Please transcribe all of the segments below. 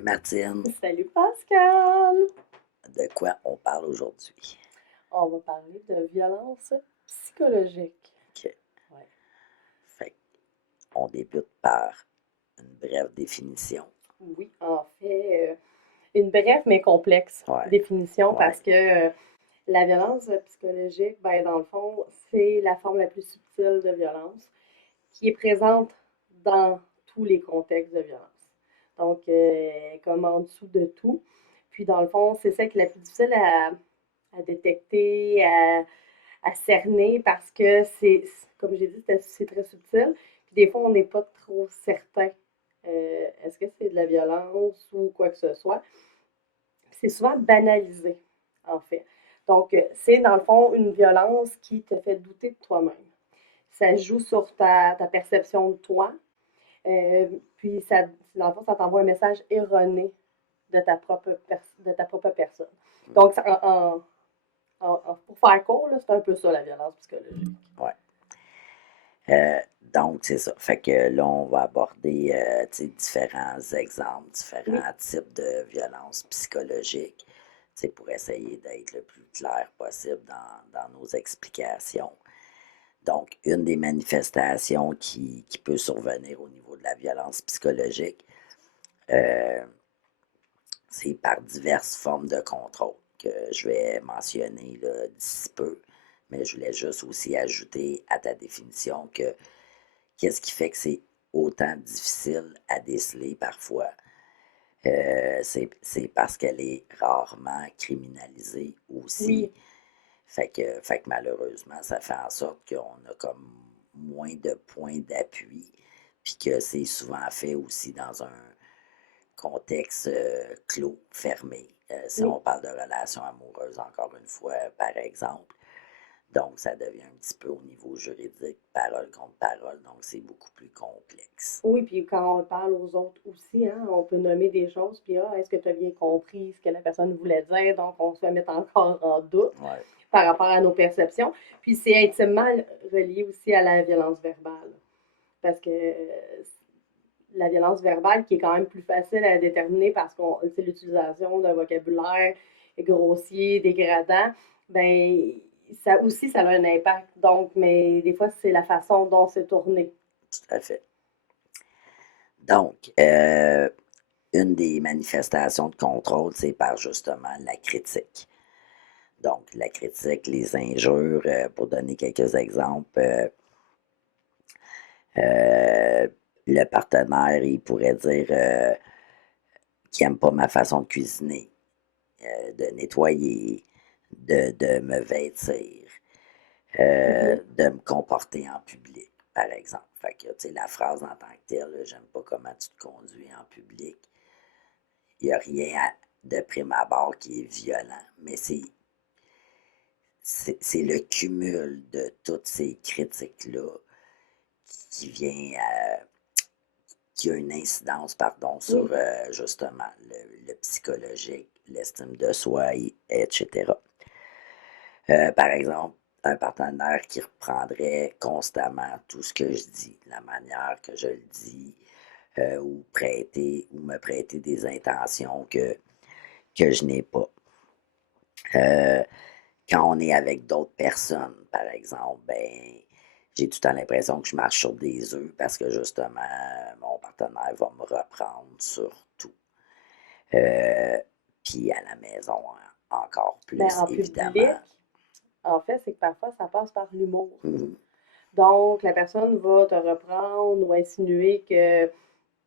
Salut Martine, Salut Pascal! de quoi on parle aujourd'hui? On va parler de violence psychologique. Ok. Ouais. Fait on débute par une brève définition. Oui, en fait, une brève mais complexe Ouais, définition ouais. parce que la violence psychologique, ben, dans le fond, c'est la forme la plus subtile de violence qui est présente dans tous les contextes de violence. Donc, comme en dessous de tout. Puis, dans le fond, c'est celle qui est la plus difficile à détecter, à cerner parce que comme j'ai dit, c'est très subtil. Puis des fois, on n'est pas trop certain. Est-ce que c'est de la violence ou quoi que ce soit? C'est souvent banalisé, en fait. Donc, c'est dans le fond une violence qui te fait douter de toi-même. Ça joue sur ta perception de toi. Puis, dans le fond, ça t'envoie un message erroné de ta propre personne. Donc, pour faire court, c'est un peu ça la violence psychologique. Ouais. Donc, c'est ça. Fait que là, on va aborder différents exemples, Oui, différents types de violences psychologiques, pour essayer d'être le plus clair possible dans nos explications. Donc, une des manifestations qui peut survenir au niveau de la violence psychologique, euh, c'est par diverses formes de contrôle que je vais mentionner là, d'ici peu. Mais je voulais juste aussi ajouter à ta définition que qu'est-ce qui fait que c'est autant difficile à déceler parfois. C'est parce qu'elle est rarement criminalisée aussi. oui, Fait que malheureusement, ça fait en sorte qu'on a comme moins de points d'appui, puis que c'est souvent fait aussi dans un contexte clos, fermé. Si oui. on parle de relations amoureuses, encore une fois, par exemple. Donc, ça devient un petit peu au niveau juridique, parole contre parole, donc c'est beaucoup plus complexe. Oui, puis quand on parle aux autres aussi, hein, on peut nommer des choses, puis ah, est-ce que tu as bien compris ce que la personne voulait dire? Donc, on se met encore en doute Ouais. par rapport à nos perceptions. Puis, c'est intimement relié aussi à la violence verbale. Parce que la violence verbale, qui est quand même plus facile à déterminer parce que c'est l'utilisation d'un vocabulaire grossier, dégradant, ben ça aussi, ça a un impact. Donc, mais des fois, c'est la façon dont c'est tourné. Tout à fait. Donc, une des manifestations de contrôle, c'est par justement la critique. Donc, la critique, les injures, pour donner quelques exemples, euh, le partenaire, il pourrait dire qu'il n'aime pas ma façon de cuisiner, de nettoyer, de me vêtir, Mhm. de me comporter en public, par exemple. Fait que, tu sais, la phrase en tant que telle, j'aime pas comment tu te conduis en public. Il n'y a rien de prime abord qui est violent, mais c'est le cumul de toutes ces critiques-là qui vient, qui a une incidence, pardon, sur Oui. justement le psychologique, l'estime de soi, etc. Par exemple, un partenaire qui reprendrait constamment tout ce que je dis, la manière que je le dis, ou me prêter des intentions que je n'ai pas. Euh, Quand on est avec d'autres personnes, par exemple, ben, j'ai tout le temps l'impression que je marche sur des œufs parce que justement, mon partenaire va me reprendre sur tout. Euh, Puis à la maison, encore Ben, plus, en évidemment. public, en fait, c'est que parfois, ça passe par l'humour. Mhm. Donc, la personne va te reprendre ou insinuer que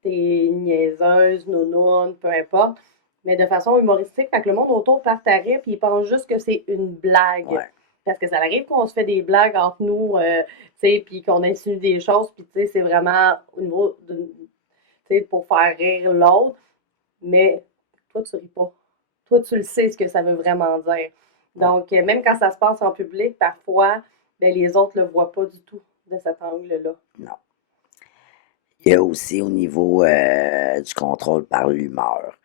t'es niaiseuse, nounoune, peu importe, mais de façon humoristique. Fait que le monde autour part à rire, puis il pense juste que c'est une blague. Ouais, Parce que ça arrive qu'on se fait des blagues entre nous, tu sais, puis qu'on insinue des choses, puis tu sais, c'est vraiment au niveau de, tu sais, pour faire rire l'autre, mais toi, tu ris pas. Toi, tu le sais ce que ça veut vraiment dire. ouais, Donc, même quand ça se passe en public, parfois, ben, les autres le voient pas du tout de cet angle-là. non. Il y a aussi au niveau du contrôle par l'humeur,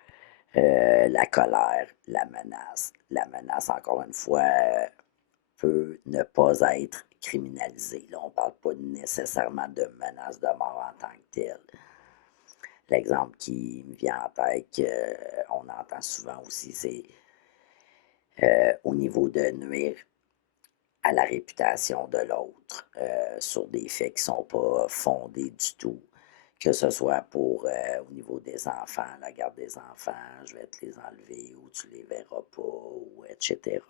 la colère, la menace. La menace, encore une fois, peut ne pas être criminalisée. Là, on ne parle pas nécessairement de menace de mort en tant que telle. L'exemple qui me vient en tête, qu'on entend souvent aussi, c'est au niveau de nuire à la réputation de l'autre sur des faits qui ne sont pas fondés du tout, que ce soit pour au niveau des enfants, la garde des enfants, je vais te les enlever ou tu les verras pas, ou etc.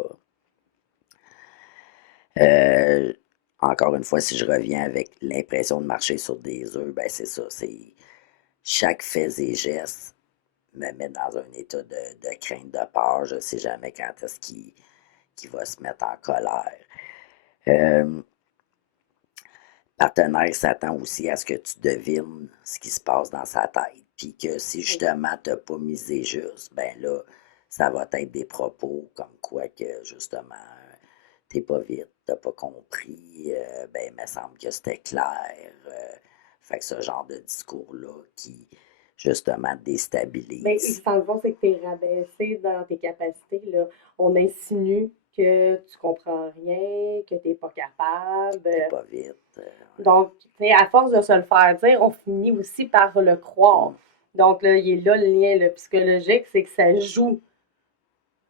Encore une fois, si je reviens avec l'impression de marcher sur des œufs, ben c'est ça, c'est chaque fait et geste me met dans un état de crainte, de peur. Je ne sais jamais quand est-ce qu'il va se mettre en colère. Euh, Partenaire s'attend aussi à ce que tu devines ce qui se passe dans sa tête. Puis que si Oui. justement tu n'as pas misé juste, ben là, ça va être des propos comme quoi que justement t'es pas vite, t'as pas compris, ben il me semble que c'était clair. Fait que ce genre de discours-là qui justement Ben, déstabilise. dans le fond, c'est que tu es rabaissé dans tes capacités, là. On insinue que tu comprends rien, que tu n'es pas capable. T'es pas vite. Donc, tu sais, à force de se le faire dire, on finit aussi par le croire. Hum, Donc, là, il est là le lien le psychologique, c'est que ça joue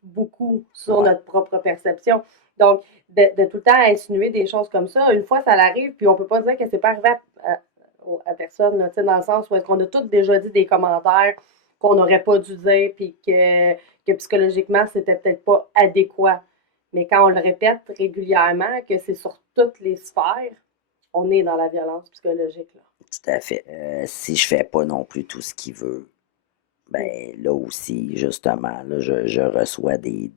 beaucoup sur ouais, notre propre perception. Donc, de tout le temps insinuer des choses comme ça, une fois ça l'arrive, puis on peut pas dire que c'est pas arrivé à personne, là, dans le sens où est-ce qu'on a tous déjà dit des commentaires qu'on n'aurait pas dû dire, puis que psychologiquement, c'était peut-être pas adéquat. Mais quand on le répète régulièrement, que c'est sur toutes les sphères, on est dans la violence psychologique. Là. tout à fait. Si je fais pas non plus tout ce qu'il veut, Mm. ben là aussi, justement, là, je reçois des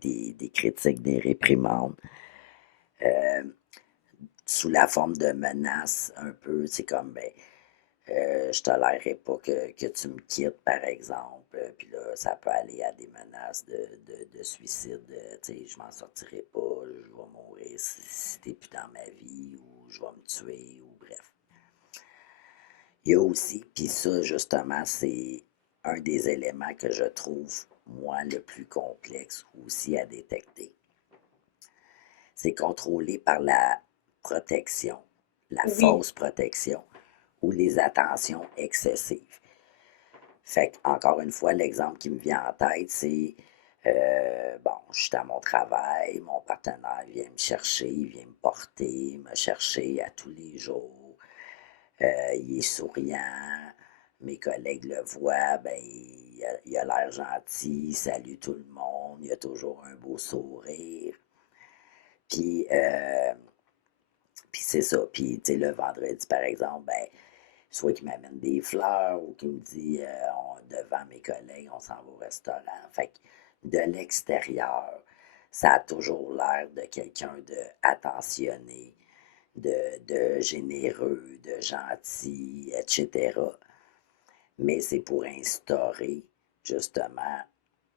critiques, des réprimandes euh, sous la forme de menaces un peu. C'est comme, ben, je tolérerai pas que tu me quittes, par exemple. Puis là, ça peut aller à des menaces de suicide. Tu sais, je m'en sortirai pas, je vais mourir si t'es plus dans ma vie, ou je vais me tuer, ou bref. Il y a aussi, puis ça, justement, c'est un des éléments que je trouve, moi, le plus complexe aussi à détecter. C'est contrôlé par la protection, la Oui, fausse protection ou les attentions excessives. Fait encore une fois, l'exemple qui me vient en tête, c'est bon, je suis à mon travail, mon partenaire vient me chercher, il vient me porter, me chercher à tous les jours. Il est souriant, mes collègues le voient, ben, il a l'air gentil, il salue tout le monde, il a toujours un beau sourire. Puis, puis c'est ça. Puis, tu sais, le vendredi, par exemple, ben, soit qu'il m'amène des fleurs ou qu'il me dit devant mes collègues, on s'en va au restaurant. Fait que de l'extérieur, ça a toujours l'air de quelqu'un de attentionné, de généreux, de gentil, etc. Mais c'est pour instaurer justement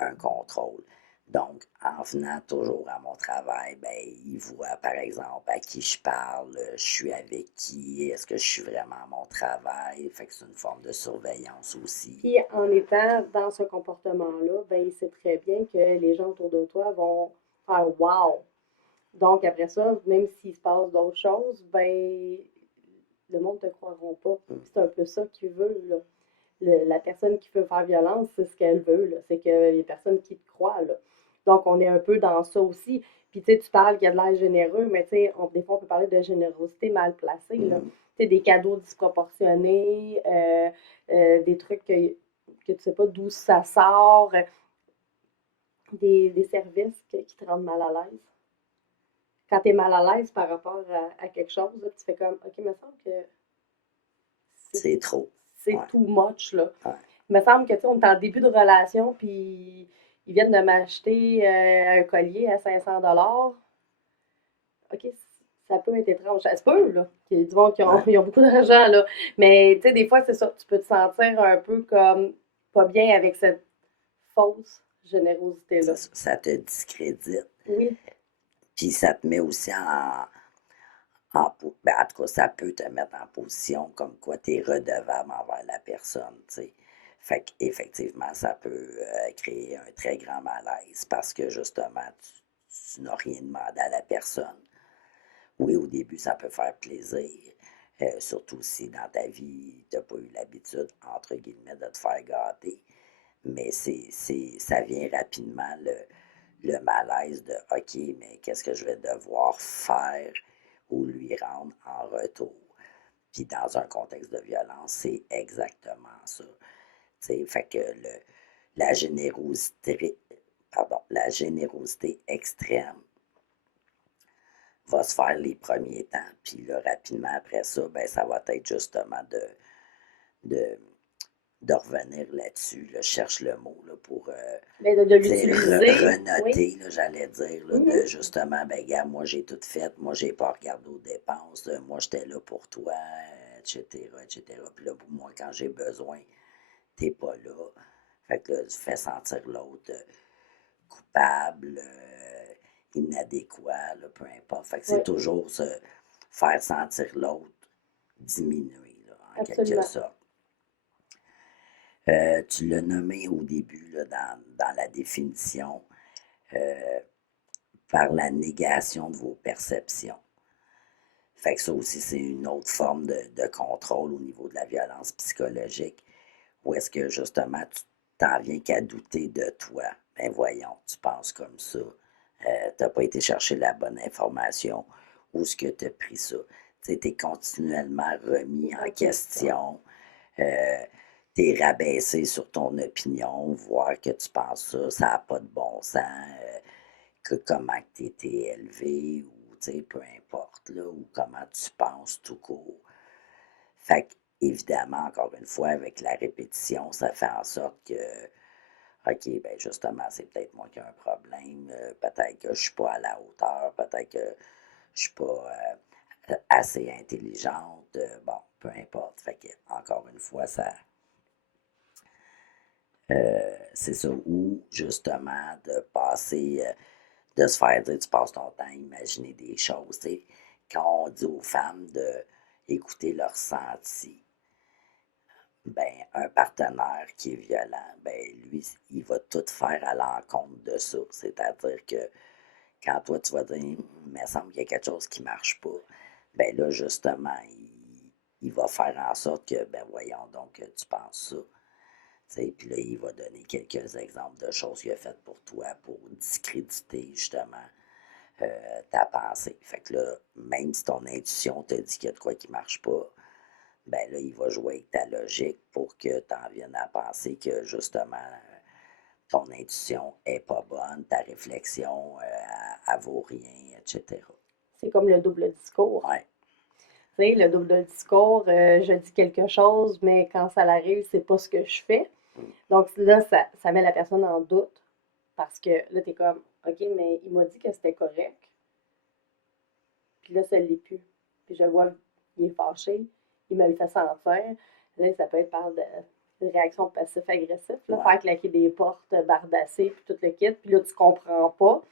un contrôle. Donc, en venant toujours à mon travail, ben, il voit par exemple à qui je parle, je suis avec qui, est-ce que je suis vraiment à mon travail. Fait que c'est une forme de surveillance aussi. puis en étant dans ce comportement-là, ben, il sait très bien que les gens autour de toi vont faire wow. Donc après ça, même s'il se passe d'autres choses, ben le monde ne te croiront pas. C'est un peu ça qu'il veut, là. La personne qui veut faire violence, c'est ce qu'elle veut, là. C'est que les personnes qui te croient, là. Donc on est un peu dans ça aussi. Puis tu sais, tu parles qu'il y a de l'air généreux, mais tu sais, des fois on peut parler de générosité mal placée, là. Mm. Tu sais, des cadeaux disproportionnés, des trucs que tu sais pas d'où ça sort, des services qui te rendent mal à l'aise. Quand tu es mal à l'aise par rapport à quelque chose, là, tu fais comme, OK, il me semble que c'est C'est trop. c'est Ouais, too much, là. ouais. Il me semble que, tu sais, on est en début de relation, puis ils viennent de m'acheter un collier à 500 $. OK, ça peut être étrange. Ça se peut, là, qu'il y ait du monde qui ont, Ouais. ils ont beaucoup d'argent, là. Mais, tu sais, des fois, c'est ça. Tu peux te sentir un peu comme pas bien avec cette fausse générosité-là. Ça te discrédite. Oui, Puis ça te met aussi ben, en tout cas, ça peut te mettre en position comme quoi tu es redevable envers la personne, tu sais. Fait qu'effectivement, ça peut créer un très grand malaise parce que justement, tu n'as rien demandé à la personne. Oui, au début, ça peut faire plaisir, Surtout si dans ta vie, tu n'as pas eu l'habitude, entre guillemets, de te faire gâter. Mais ça vient rapidement le malaise de OK, mais qu'est-ce que je vais devoir faire ou lui rendre en retour? Puis dans un contexte de violence, c'est exactement ça. T'sais, fait que la générosité, la générosité extrême va se faire les premiers temps, puis là, rapidement après ça, ben, ça va être justement de, de revenir là-dessus. Là, je cherche le mot là, pour Mais de l'utiliser, oui. renoter, là, j'allais dire, là, Mhm. de justement, ben gars, moi j'ai tout fait, moi j'ai pas regardé aux dépenses, moi j'étais là pour toi, etc., etc. Puis là, pour moi, quand j'ai besoin, t'es pas là. Fait que là, tu fais sentir l'autre coupable, inadéquat, là, peu importe. Fait que c'est Oui, toujours se faire sentir l'autre diminué, là, en quelque absolument. sorte. Tu l'as nommé au début, là, dans la définition, euh, par la négation de vos perceptions. Fait que ça aussi, c'est une autre forme de contrôle au niveau de la violence psychologique, où est-ce que justement tu t'en viens qu'à douter de toi. Ben voyons, tu penses comme ça. T'as pas été chercher la bonne information. Où est-ce que tu as pris ça? Tu es continuellement remis en En question. question. Euh, T'es rabaissé sur ton opinion, voir que tu penses ça, ça n'a pas de bon sens, que comment tu étais élevé, ou peu importe, là, ou comment tu penses tout court. Fait que, évidemment, encore une fois, avec la répétition, ça fait en sorte que, OK, ben justement, c'est peut-être moi qui ai un problème, peut-être que je suis pas à la hauteur, peut-être que je suis pas assez intelligente, bon, peu importe. Fait que, encore une fois, c'est ça, ou justement de passer, de se faire dire, tu passes ton temps à imaginer des choses. Tu sais. Quand on dit aux femmes d'écouter leurs ressentis, ben, un partenaire qui est violent, ben, lui, il va tout faire à l'encontre de ça. C'est-à-dire que quand toi, tu vas dire, il me semble qu'il y a quelque chose qui ne marche pas, ben là, justement, il va faire en sorte que, ben, voyons donc, tu penses ça. Puis là, il va donner quelques exemples de choses qu'il a faites pour toi pour discréditer justement ta pensée. Fait que là, même si ton intuition te dit qu'il y a de quoi qui marche pas, ben là, il va jouer avec ta logique pour que tu en viennes à penser que justement ton intuition est pas bonne, ta réflexion, elle vaut rien, etc. C'est comme le double discours. Ouais. Tu sais, le double discours, je dis quelque chose, mais quand ça arrive, c'est pas ce que je fais. Mm. Donc là, ça met la personne en doute parce que là, t'es comme, OK, mais il m'a dit que c'était correct. Puis là, ça l'est plus. Puis je vois qu'il est fâché, il me le fait sentir. Là, ça peut être par de réactions passives-agressives, là, Ouais. faire claquer des portes, bardasser, puis tout le kit. Puis là, tu comprends pas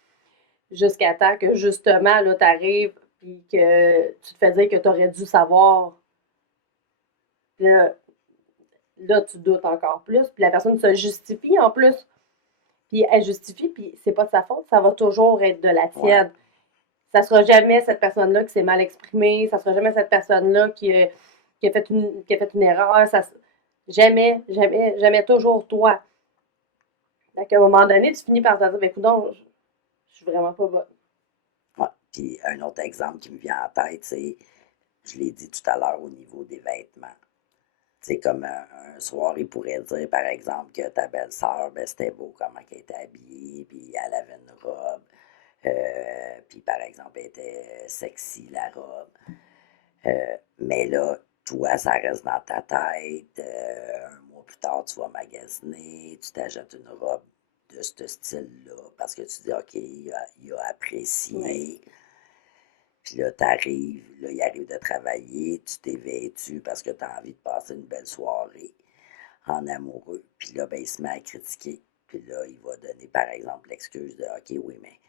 jusqu'à temps que justement, là, t'arrives, puis que tu te fais dire que t'aurais dû savoir. Puis là, tu doutes encore plus. Puis la personne se justifie en plus. Puis elle justifie, puis c'est pas de sa faute, ça va toujours être de la Ouais. tienne. Ça sera jamais cette personne-là qui s'est mal exprimée, ça sera jamais cette personne-là qui a fait une erreur. Jamais, jamais, jamais, toujours toi. Donc, à un moment donné, tu finis par te dire, ben, écoute, je suis vraiment pas bonne. Ouais. Puis un autre exemple qui me vient en tête, c'est, je l'ai dit tout à l'heure au niveau des vêtements. C'est comme un soir, il pourrait dire, par exemple, que ta belle-sœur, ben, c'était beau comment elle était habillée, puis elle avait une robe. Puis, par exemple, elle était sexy, la robe. Mais là, toi, ça reste dans ta tête. Un mois plus tard, tu vas magasiner, tu t'achètes une robe de ce style-là parce que tu dis, OK, il a Ouais. apprécié. Puis là, t'arrives, là, il arrive de travailler, tu t'es vêtu parce que tu as envie de passer une belle soirée en amoureux. Puis là, ben, il se met à critiquer. Puis là, il va donner, par exemple, l'excuse de OK, oui, mais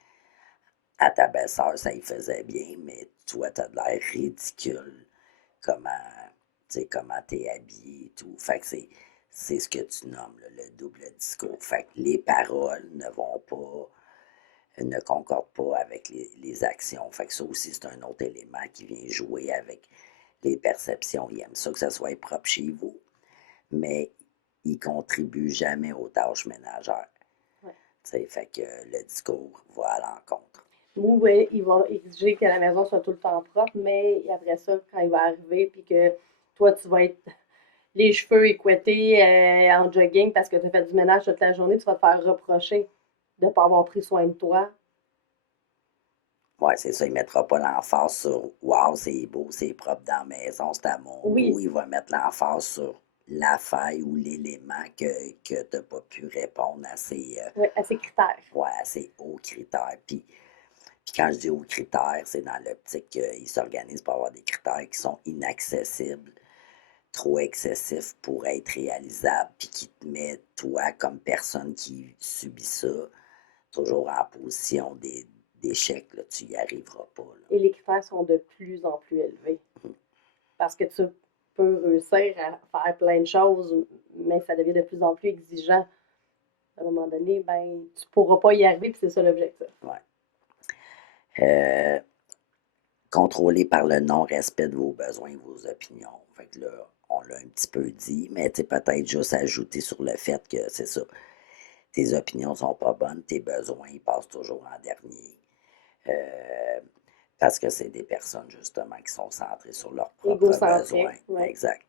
à ta belle-sœur, ça y faisait bien, mais toi, t'as de l'air ridicule comment, comment t'es habillé et tout. Fait que c'est ce que tu nommes, là, le double discours. Fait que les paroles ne concordent pas avec les actions. Fait que ça aussi, c'est un autre élément qui vient jouer avec des perceptions. Ils aiment ça que ça soit propre chez vous, mais ils contribuent jamais aux tâches ménagères. Ouais. Fait que le discours va à l'encontre. Oui, il va exiger que la maison soit tout le temps propre, mais après ça, quand il va arriver, puis que toi, tu vas être les cheveux écouettés en jogging parce que tu as fait du ménage toute la journée, tu vas te faire reprocher de ne pas avoir pris soin de toi. Ouais, c'est ça, il ne mettra pas l'emphase sur Wow, c'est beau, c'est propre dans la maison, c'est à mon goût. Oui, Il va mettre l'emphase sur la faille ou l'élément que tu n'as pas pu répondre oui, à ses critères. à ces hauts critères. Puis quand je dis hauts critères, c'est dans l'optique qu'ils s'organisent pour avoir des critères qui sont inaccessibles, trop excessifs pour être réalisables, puis qui te met, toi, comme personne qui subit ça, toujours en position d'échec. Là, tu n'y arriveras pas. Là. Et les critères sont de plus en plus élevés. Parce que tu peux réussir à faire plein de choses, mais ça devient de plus en plus exigeant. À un moment donné, ben, tu ne pourras pas y arriver, puis c'est ça l'objectif. Ouais. Contrôlé par le non-respect de vos besoins et vos opinions. Fait que là, on l'a un petit peu dit, mais peut-être juste ajouter sur le fait que c'est ça. Tes opinions sont pas bonnes, tes besoins, ils passent toujours en dernier. Parce que c'est des personnes, justement, qui sont centrées sur leurs propres besoins. Égocentrique, ouais. Exact.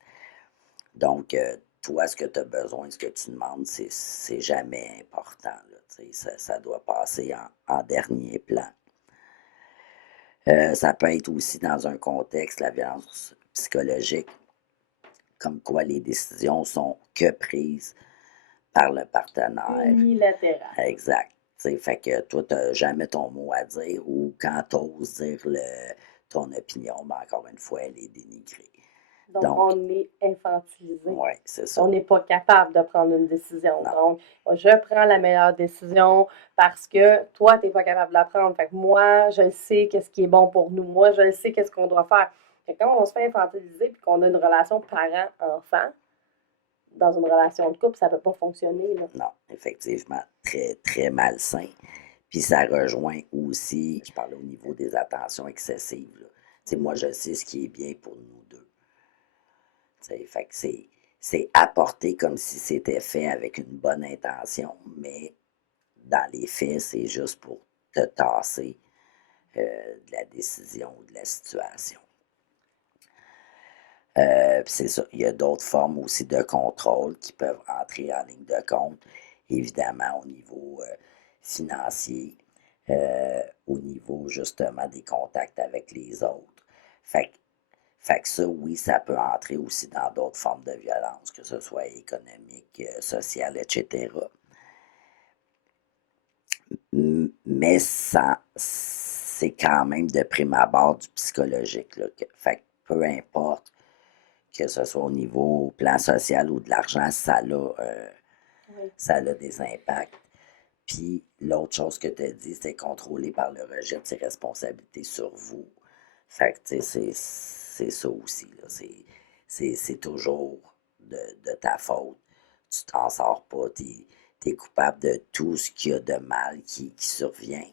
Donc, toi, ce que tu as besoin, ce que tu demandes, c'est jamais important. Là, ça doit passer en dernier plan. Ça peut être aussi dans un contexte, la violence psychologique, comme quoi les décisions sont que prises par le partenaire. Unilatéral. Exact. Fait que toi, tu n'as jamais ton mot à dire ou quand tu oses dire ton opinion, ben encore une fois, elle est dénigrée. Donc, on est infantilisé. Oui, c'est ça. On n'est pas capable de prendre une décision. Non. Donc, je prends la meilleure décision parce que toi, tu n'es pas capable de la prendre. Fait que moi, je sais qu'est-ce qui est bon pour nous. Moi, je sais qu'est-ce qu'on doit faire. Fait que quand on se fait infantiliser et qu'on a une relation parent-enfant, dans une relation de couple, ça ne peut pas fonctionner. Là. Non, effectivement, très, très malsain. Puis ça rejoint aussi, je parle au niveau des attentions excessives. Là. Moi, je sais ce qui est bien pour nous deux. Fait que c'est apporté comme si c'était fait avec une bonne intention, mais dans les faits, c'est juste pour te tasser de la décision ou de la situation. C'est ça. Il y a d'autres formes aussi de contrôle qui peuvent entrer en ligne de compte, évidemment au niveau financier, au niveau justement des contacts avec les autres. Fait que ça, oui, ça peut entrer aussi dans d'autres formes de violence, que ce soit économique, sociale, etc. Mais ça, c'est quand même de prime abord du psychologique. Là, fait que peu importe que ce soit au niveau plan social ou de l'argent, Oui. ça a des impacts. Puis l'autre chose que tu as dit, c'est contrôlé par le rejet de ses responsabilités sur vous. Fait que, tu sais, c'est ça aussi. Là. C'est toujours de ta faute. Tu t'en sors pas. Tu es coupable de tout ce qu'il y a de mal qui survient.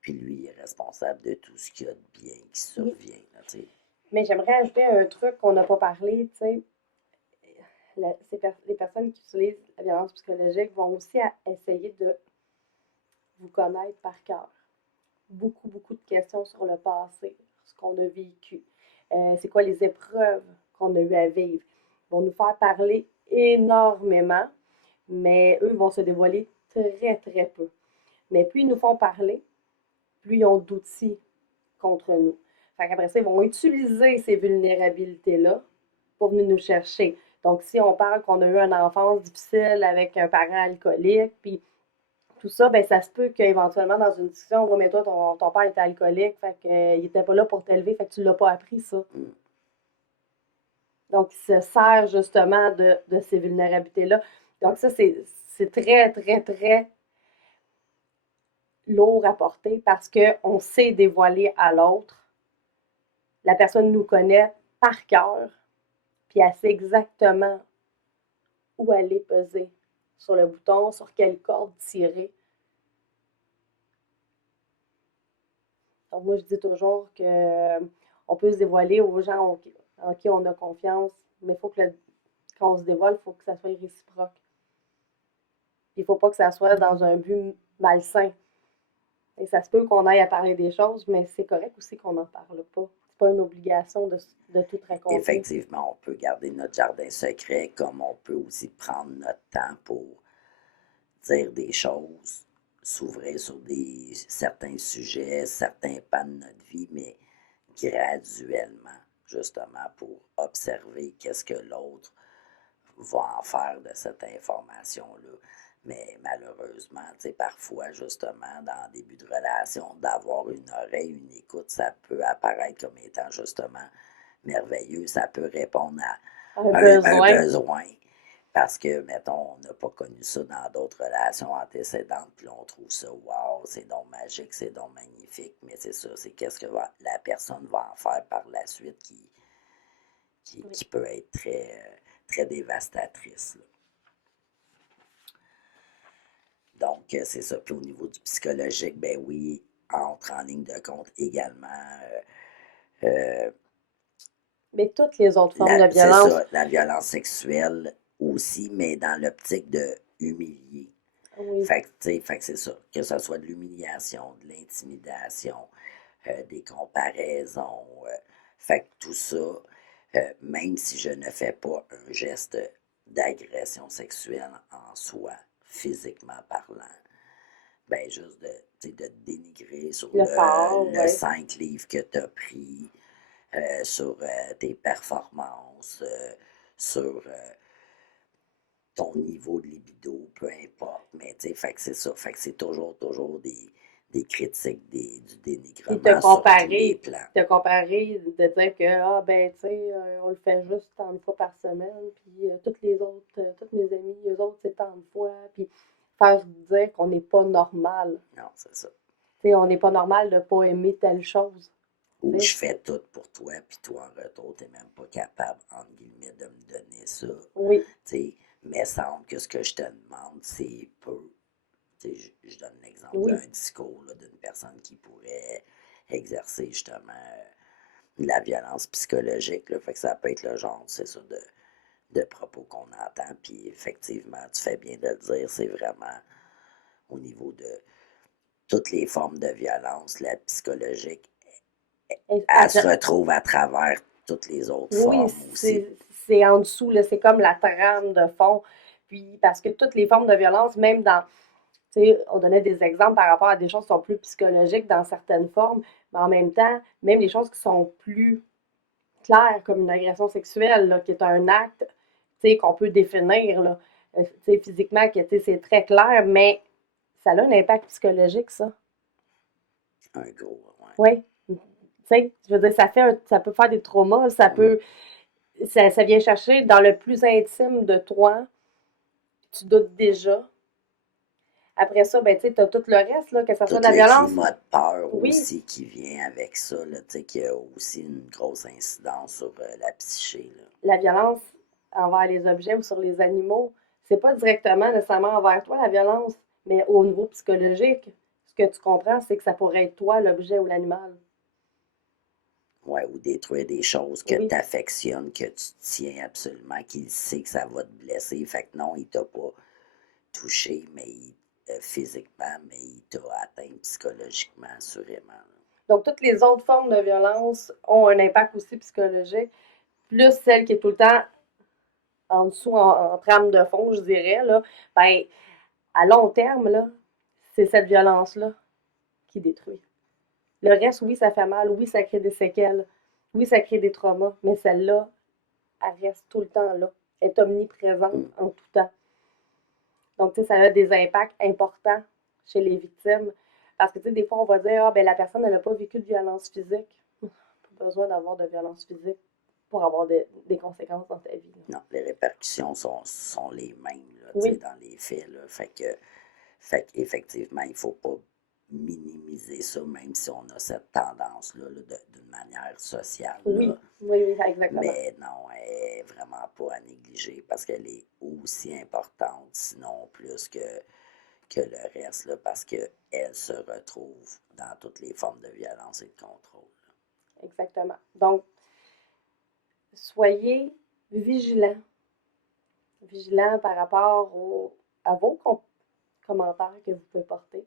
Puis lui, il est responsable de tout ce qu'il y a de bien qui survient. Là, mais j'aimerais ajouter un truc qu'on n'a pas parlé, tu sais. Les personnes qui utilisent la violence psychologique vont aussi essayer de vous connaître par cœur. Beaucoup, beaucoup de questions sur le passé, ce qu'on a vécu. C'est quoi les épreuves qu'on a eu à vivre. Ils vont nous faire parler énormément, mais eux vont se dévoiler très, très peu. Mais plus ils nous font parler, plus ils ont d'outils contre nous. Fait qu'après ça, ils vont utiliser ces vulnérabilités-là pour venir nous chercher. Donc, si on parle qu'on a eu une enfance difficile avec un parent alcoolique, puis tout ça, ben ça se peut qu'éventuellement, dans une discussion, ouais, mais toi, ton père était alcoolique, fait qu'il n'était pas là pour t'élever, fait que tu ne l'as pas appris, ça. Donc, il se sert justement de ces vulnérabilités-là. Donc, ça, c'est très, très, très lourd à porter parce qu'on sait dévoiler à l'autre. La personne nous connaît par cœur, puis elle sait exactement où aller peser sur le bouton, sur quelle corde tirer. Donc, moi, je dis toujours que on peut se dévoiler aux gens en qui on a confiance, mais il faut que quand on se dévoile, il faut que ça soit réciproque. Il ne faut pas que ça soit dans un but malsain. Et ça se peut qu'on aille à parler des choses, mais c'est correct aussi qu'on n'en parle pas. C'est pas une obligation de tout raconter. Effectivement, on peut garder notre jardin secret, comme on peut aussi prendre notre temps pour dire des choses, s'ouvrir sur certains sujets, certains pans de notre vie, mais graduellement, justement, pour observer qu'est-ce que l'autre va en faire de cette information-là. Mais malheureusement, tu sais, parfois, justement, dans le début de relation, d'avoir une oreille, une écoute, ça peut apparaître comme étant justement merveilleux. Ça peut répondre à un besoin. Parce que, mettons, on n'a pas connu ça dans d'autres relations antécédentes, puis on trouve ça, wow, c'est donc magique, c'est donc magnifique, mais c'est ça, c'est qu'est-ce que la personne va en faire par la suite qui peut être très dévastatrice. Là. Donc, c'est ça. Puis au niveau du psychologique, ben oui, entre en ligne de compte également. Mais toutes les autres formes de violence. C'est ça, la violence sexuelle aussi, mais dans l'optique de humilier. Oui. Fait que c'est ça. Que ce soit de l'humiliation, de l'intimidation, des comparaisons. Fait que tout ça, même si je ne fais pas un geste d'agression sexuelle en soi, physiquement parlant, ben juste de dénigrer sur le 5 livres que tu as pris, sur tes performances, sur ton niveau de libido, peu importe. Mais tu sais, fait que c'est ça. Fait que c'est toujours des critiques, du dénigrement sur tous les plans. Te comparer, de dire que, ben, tu sais, on le fait juste tant de fois par semaine, puis toutes mes amis, eux autres, c'est tant de fois, puis faire dire qu'on n'est pas normal. Non, c'est ça. Tu sais, on n'est pas normal de ne pas aimer telle chose. Ou je fais tout pour toi, puis toi, en retour, t'es même pas capable, entre guillemets, de me donner ça. Oui. Tu sais, mais semble que ce que je te demande, c'est peu. Tu sais, je donne l'exemple d'un discours là, d'une personne qui pourrait exercer justement la violence psychologique. Là. Fait que ça peut être le genre, c'est ça, de propos qu'on entend. Puis effectivement, tu fais bien de le dire, c'est vraiment au niveau de toutes les formes de violence, la psychologique, elle se retrouve à travers toutes les autres formes aussi. C'est en dessous, là, c'est comme la trame de fond. Puis parce que toutes les formes de violence, même dans, tu sais, on donnait des exemples par rapport à des choses qui sont plus psychologiques dans certaines formes, mais en même temps, même les choses qui sont plus claires, comme une agression sexuelle, là, qui est un acte, tu sais, qu'on peut définir, là, tu sais, physiquement, que, tu sais, c'est très clair, mais ça a un impact psychologique, ça. Un gros, ouais. Oui. Tu sais, je veux dire, ça peut faire des traumas, ça vient chercher dans le plus intime de toi. Tu doutes déjà. Après ça, ben, tu sais, t'as tout le reste, là, que ça soit de la violence. Le climat de peur aussi qui vient avec ça, là, tu sais, qui a aussi une grosse incidence sur la psyché. Là. La violence envers les objets ou sur les animaux, c'est pas directement nécessairement envers toi, la violence, mais au niveau psychologique, ce que tu comprends, c'est que ça pourrait être toi, l'objet ou l'animal. Ouais, ou détruire des choses que tu affectionnes, que tu tiens absolument, qu'il sait que ça va te blesser. Fait que non, il t'a pas touché, mais physiquement, mais il t'a atteint psychologiquement, assurément. Donc, toutes les autres formes de violence ont un impact aussi psychologique, plus celle qui est tout le temps en dessous, en trame de fond, je dirais, là, ben, à long terme, là, c'est cette violence-là qui détruit. Le reste, oui, ça fait mal, oui, ça crée des séquelles, oui, ça crée des traumas, mais celle-là, elle reste tout le temps là. Elle est omniprésente en tout temps. Donc, tu sais, ça a des impacts importants chez les victimes. Parce que, tu sais, des fois, on va dire, ah, ben, la personne, elle n'a pas vécu de violence physique. Pas besoin d'avoir de violence physique pour avoir des conséquences dans ta vie. Là. Non, les répercussions sont les mêmes, là, dans les faits. Là. Fait qu'effectivement, il ne faut pas minimiser ça, même si on a cette tendance-là d'une manière sociale. Oui, là. oui, exactement. Mais non, elle n'est vraiment pas à négliger parce qu'elle est aussi importante, sinon plus que le reste, là, parce qu'elle se retrouve dans toutes les formes de violence et de contrôle. Exactement. Donc, soyez vigilants. Vigilants par rapport à vos commentaires que vous pouvez porter.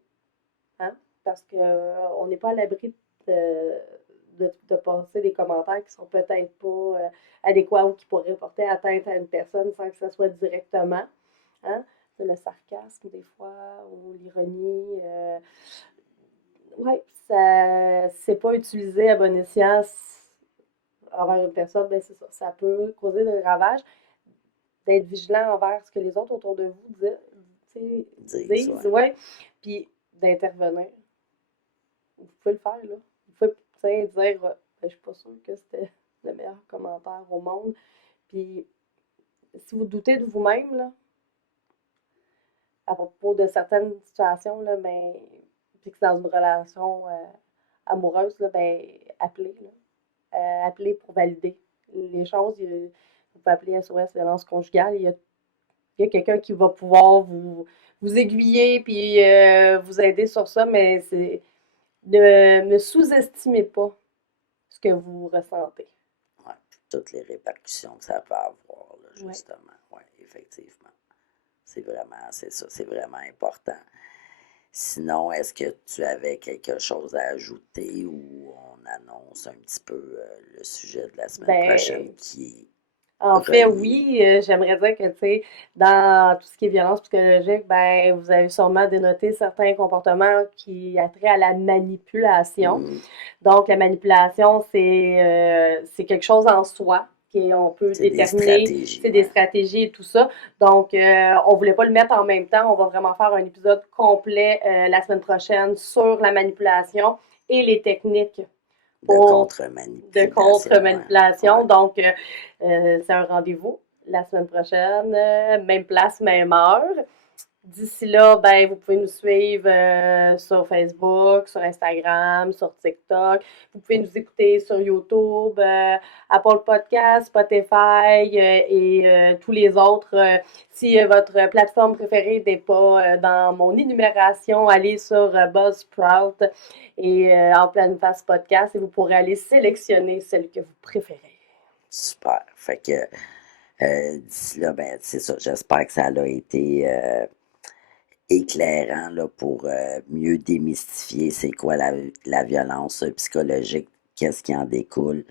Hein? Parce qu'on n'est pas à l'abri de passer des commentaires qui sont peut-être pas adéquats ou qui pourraient porter atteinte à une personne sans que ce soit directement. Hein? Le sarcasme, des fois, ou l'ironie. Oui, ça, c'est pas utilisé à bon escient envers une personne, ben c'est ça. Ça peut causer des ravages. D'être vigilant envers ce que les autres autour de vous disent, ouais. Puis d'intervenir. Vous pouvez le faire, là. Vous pouvez dire, ben, je suis pas sûre que c'était le meilleur commentaire au monde. Puis si vous doutez de vous-même, là, à propos de certaines situations, là, ben, puis que c'est dans une relation amoureuse, là, ben, appelez, là. Appelez pour valider les choses. Vous pouvez appeler SOS violence conjugale. Il y a quelqu'un qui va pouvoir vous aiguiller puis vous aider sur ça, mais ne sous-estimez pas ce que vous ressentez. Oui, toutes les répercussions que ça peut avoir, là, justement. Oui, effectivement. C'est ça, c'est vraiment important. Sinon, est-ce que tu avais quelque chose à ajouter ou on annonce un petit peu le sujet de la semaine prochaine qui est en fait, oui, j'aimerais dire que, tu sais, dans tout ce qui est violence psychologique, ben, vous avez sûrement dénoté certains comportements qui attrait à la manipulation. Donc, la manipulation, c'est quelque chose en soi qu'on peut déterminer. C'est des stratégies et tout ça. Donc, on voulait pas le mettre en même temps. On va vraiment faire un épisode complet la semaine prochaine sur la manipulation et les techniques de contre-manipulation. Ouais. Donc, c'est un rendez-vous la semaine prochaine, même place, même heure. D'ici là, ben, vous pouvez nous suivre sur Facebook, sur Instagram, sur TikTok. Vous pouvez nous écouter sur YouTube, Apple Podcast, Spotify et tous les autres. Si votre plateforme préférée n'est pas dans mon énumération, allez sur Buzzsprout et en pleine face podcast et vous pourrez aller sélectionner celle que vous préférez. Super. Fait que d'ici là, ben, c'est ça. J'espère que ça a été éclairant là, pour mieux démystifier c'est quoi la violence psychologique, qu'est-ce qui en découle,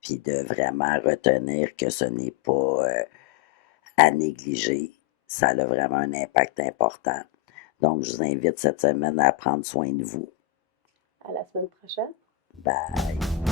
puis de vraiment retenir que ce n'est pas à négliger. Ça a vraiment un impact important. Donc, je vous invite cette semaine à prendre soin de vous. À la semaine prochaine. Bye.